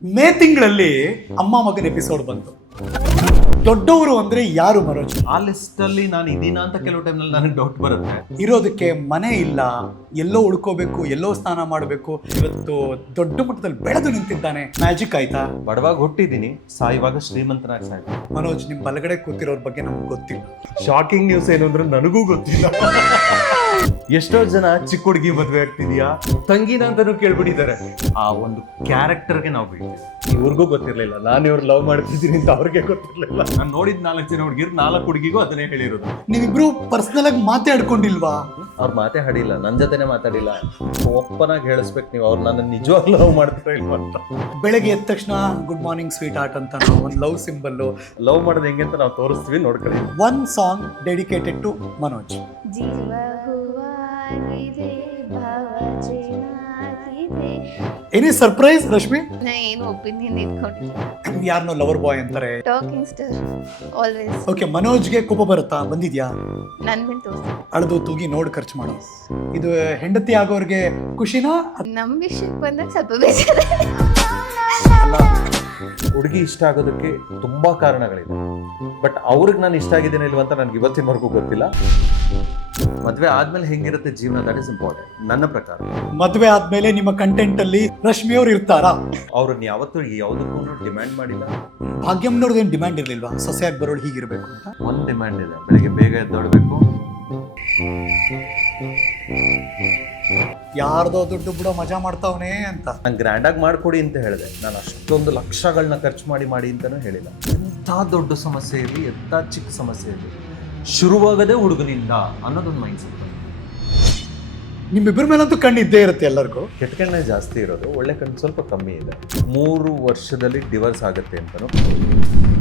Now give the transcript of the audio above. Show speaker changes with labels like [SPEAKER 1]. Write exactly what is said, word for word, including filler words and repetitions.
[SPEAKER 1] ಮೇ ತಿಂಗಳಲ್ಲಿ ಅಮ್ಮ ಮಗನ ಎಪಿಸೋಡ್ ಬಂತು. ದೊಡ್ಡವರು ಅಂದ್ರೆ ಯಾರು ಮನೋಜ್?
[SPEAKER 2] ಆ ಲಿಸ್ಟ್ ಅಲ್ಲಿ ನಾನು ಇದೀನ ಅಂತ ಕೆಲವು ಟೈಮ್ನಲ್ಲಿ ನನಗೆ ಡೌಟ್ ಬರುತ್ತೆ.
[SPEAKER 1] ಇರೋದಕ್ಕೆ ಮನೆ ಇಲ್ಲ, ಎಲ್ಲೋ ಉಳ್ಕೋಬೇಕು, ಎಲ್ಲೋ ಸ್ನಾನ ಮಾಡಬೇಕು. ಇವತ್ತು ದೊಡ್ಡ ಮಟ್ಟದಲ್ಲಿ ಬೆಳೆದು ನಿಂತಿದ್ದಾನೆ. ಮ್ಯಾಜಿಕ್ ಆಯ್ತಾ?
[SPEAKER 2] ಬಡವಾಗಿ ಹುಟ್ಟಿದ್ದೀನಿ, ಸಾಯುವಾಗ ಶ್ರೀಮಂತನಾಗಿ ಸಾಯ್ತು.
[SPEAKER 1] ಮನೋಜ್, ನಿಮ್ ಬಲಗಡೆ ಕೂತಿರೋರ್ ಬಗ್ಗೆ ನಮ್ಗೆ ಗೊತ್ತಿಲ್ಲ.
[SPEAKER 2] ಶಾಕಿಂಗ್ ನ್ಯೂಸ್ ಏನು ಅಂದ್ರೆ ನನಗೂ ಗೊತ್ತಿಲ್ಲ. ಎಷ್ಟೋ ಜನ ಚಿಕ್ಕ ಹುಡುಗಿ ಮದುವೆ ಆಗ್ತಿದ್ಯಾ ತಂಗಿನ ಅಂತಾನು ಕೇಳ್ಬಿಟ್ಟಿದ್ದಾರೆ. ಆ ಒಂದು ಕ್ಯಾರೆಕ್ಟರ್ಗೆ ನಾವು ಬಿಡ್ತೀವಿ. ಇವ್ರಿಗೂ ಗೊತ್ತಿರ್ಲಿಲ್ಲ ನಾನು ಇವ್ರು ಲವ್ ಮಾಡ್ತಿದ್ದೀನಿ ಅಂತ ಅವ್ರಿಗೆ ಗೊತ್ತಿರ್ಲಿಲ್ಲ. ನಾನು ನೋಡಿದ್ ನಾಲ್ಕು ಜನ ಹುಡುಗಿರು ನಾಲ್ಕು ಹುಡುಗಿಗೂ ಅದನ್ನೇ ಹೇಳಿರೋದು.
[SPEAKER 1] ನೀವಿಬ್ರು ಪರ್ಸನಲ್ ಆಗಿ ಮಾತಾಡ್ಕೊಂಡಿಲ್ವಾ?
[SPEAKER 2] ಅವ್ರು ಮಾತೇ ಹಾಡಿಲ್ಲ, ನನ್ನ ಜೊತೆನೆ ಮಾತಾಡಿಲ್ಲ. ಓಪನ್ ಆಗಿ ಹೇಳಿಸ್ಬೇಕು ನೀವು, ಅವ್ರು ನನ್ನ ನಿಜವಾಗ್ಲೂ ಲವ್ ಮಾಡ್ತಾರ ಇಲ್ಲ ಅಂತ.
[SPEAKER 1] ಬೆಳಗ್ಗೆ ಎದ್ದ ತಕ್ಷಣ ಗುಡ್ ಮಾರ್ನಿಂಗ್ ಸ್ವೀಟ್ ಆರ್ಟ್ ಅಂತ ಒಂದು ಲವ್ ಸಿಂಬಲ್.
[SPEAKER 2] ಲವ್ ಮಾಡೋದು ಹೆಂಗೆ ಅಂತ ನಾವು ತೋರಿಸ್ತೀವಿ, ನೋಡ್ಕೊಳ್ಳಿ.
[SPEAKER 1] One song dedicated to Manoj.
[SPEAKER 3] ಜೀವ ಹೂವಾಗಿದೆ, ಭಾವಜನಾಗಿದೆ.
[SPEAKER 1] Any surprise Rashmi?
[SPEAKER 3] ನಾ ಏನು ಒಪಿನಿಯನ್ ಇಟ್ಕೊಂಡಿಲ್ಲ.
[SPEAKER 1] ಯಾರನ್ನೋ ಲವರ್ ಬಾಯ್ ಅಂತಾರೆ.
[SPEAKER 3] Talking star always.
[SPEAKER 1] ಓಕೆ, ಮನೋಜ್ಗೆ ಕೋಪ ಬರುತ್ತಾ? ಬಂದಿದ್ಯಾ?
[SPEAKER 3] ನನ್ ಮೇಲೆ ತೋರಿಸಿ.
[SPEAKER 1] ಅಳದು ತೂಗಿ ನೋಡಿ ಖರ್ಚು ಮಾಡೋ ಇದು ಹೆಂಡತಿ ಆಗೋರ್ಗೆ ಖುಷಿನಾ?
[SPEAKER 3] ನಮ್ ವಿಷಯಕ್ಕೆ ಬಂದಾಗ ಸ್ವಲ್ಪ ಬೇಜಾರ.
[SPEAKER 2] ಹುಡುಗಿ ಇಷ್ಟ ಆಗೋದಕ್ಕೆ ತುಂಬಾ ಕಾರಣಗಳಿದೆ, ಬಟ್ ಅವ್ರಿಗೆ ನಾನು ಇಷ್ಟ ಆಗಿದ್ದೇನೆ ಇಲ್ವ ಅಂತ ನನ್ಗೆ ಇವತ್ತಿನವರೆಗೂ ಗೊತ್ತಿಲ್ಲ. ಮದ್ವೆ ಆದ್ಮೇಲೆ ಹೆಂಗಿರುತ್ತೆ ಜೀವನ, ದಟ್ ಇಸ್ ಇಂಪಾರ್ಟೆಂಟ್ ನನ್ನ ಪ್ರಕಾರ.
[SPEAKER 1] ಮದ್ವೆ ಆದ್ಮೇಲೆ ನಿಮ್ಮ ಕಂಟೆಂಟ್ ಅಲ್ಲಿ ರಶ್ಮಿ ಅವ್ರು ಇರ್ತಾರಾ?
[SPEAKER 2] ಅವ್ರನ್ನ ಯಾವತ್ತೂ ಯಾವುದಕ್ಕೂ ಡಿಮ್ಯಾಂಡ್ ಮಾಡಿಲ್ಲ.
[SPEAKER 1] ಭಾಗ್ಯಮ್ನವ್ರದ್ದು ಏನು ಡಿಮ್ಯಾಂಡ್ ಇರ್ಲಿಲ್ವಾ ಸೊಸೆಯಾಗಿ ಬರೋಳು ಹೀಗಿರ್ಬೇಕು ಅಂತ?
[SPEAKER 2] ಒಂದು ಡಿಮ್ಯಾಂಡ್ ಇದೆ, ಬೆಳಿಗ್ಗೆ ಬೇಗ ಎದ್ದೊಳ್ಬೇಕು.
[SPEAKER 1] ಯಾರ್ದೋ ದುಡ್ಡು ಬಿಡೋ ಮಜಾ ಮಾಡ್ತಾವನೆ ಅಂತ.
[SPEAKER 2] ನಾನು ಗ್ರ್ಯಾಂಡ್ ಆಗಿ ಮಾಡ್ಕೊಡಿ ಅಂತ ಹೇಳಿದೆ, ನಾನು ಅಷ್ಟೊಂದು ಲಕ್ಷಗಳನ್ನ ಖರ್ಚು ಮಾಡಿ ಮಾಡಿ ಅಂತಾನೂ ಹೇಳಿಲ್ಲ. ಎಂಥ ದೊಡ್ಡ ಸಮಸ್ಯೆ ಇರಲಿ, ಎಂಥ ಚಿಕ್ಕ ಸಮಸ್ಯೆ ಇರಲಿ, ಶುರುವಾಗದೆ ಹುಡುಗನಿಂದ ಅನ್ನೋದೊಂದು ಮೈಂಡ್ ಸೆಟ್.
[SPEAKER 1] ನಿಮ್ಮಿಬ್ಬರ ಮೇಲಂತೂ ಕಣ್ಣು ಇದ್ದೇ ಇರುತ್ತೆ ಎಲ್ಲರಿಗೂ.
[SPEAKER 2] ಕೆಟ್ಟ ಕಣ್ಣೇ ಜಾಸ್ತಿ ಇರೋದು, ಒಳ್ಳೆ ಕಣ್ಣು ಸ್ವಲ್ಪ ಕಮ್ಮಿ ಇದೆ. ಮೂರು ವರ್ಷದಲ್ಲಿ ಡಿವೋರ್ಸ್ ಆಗುತ್ತೆ ಅಂತಲೂ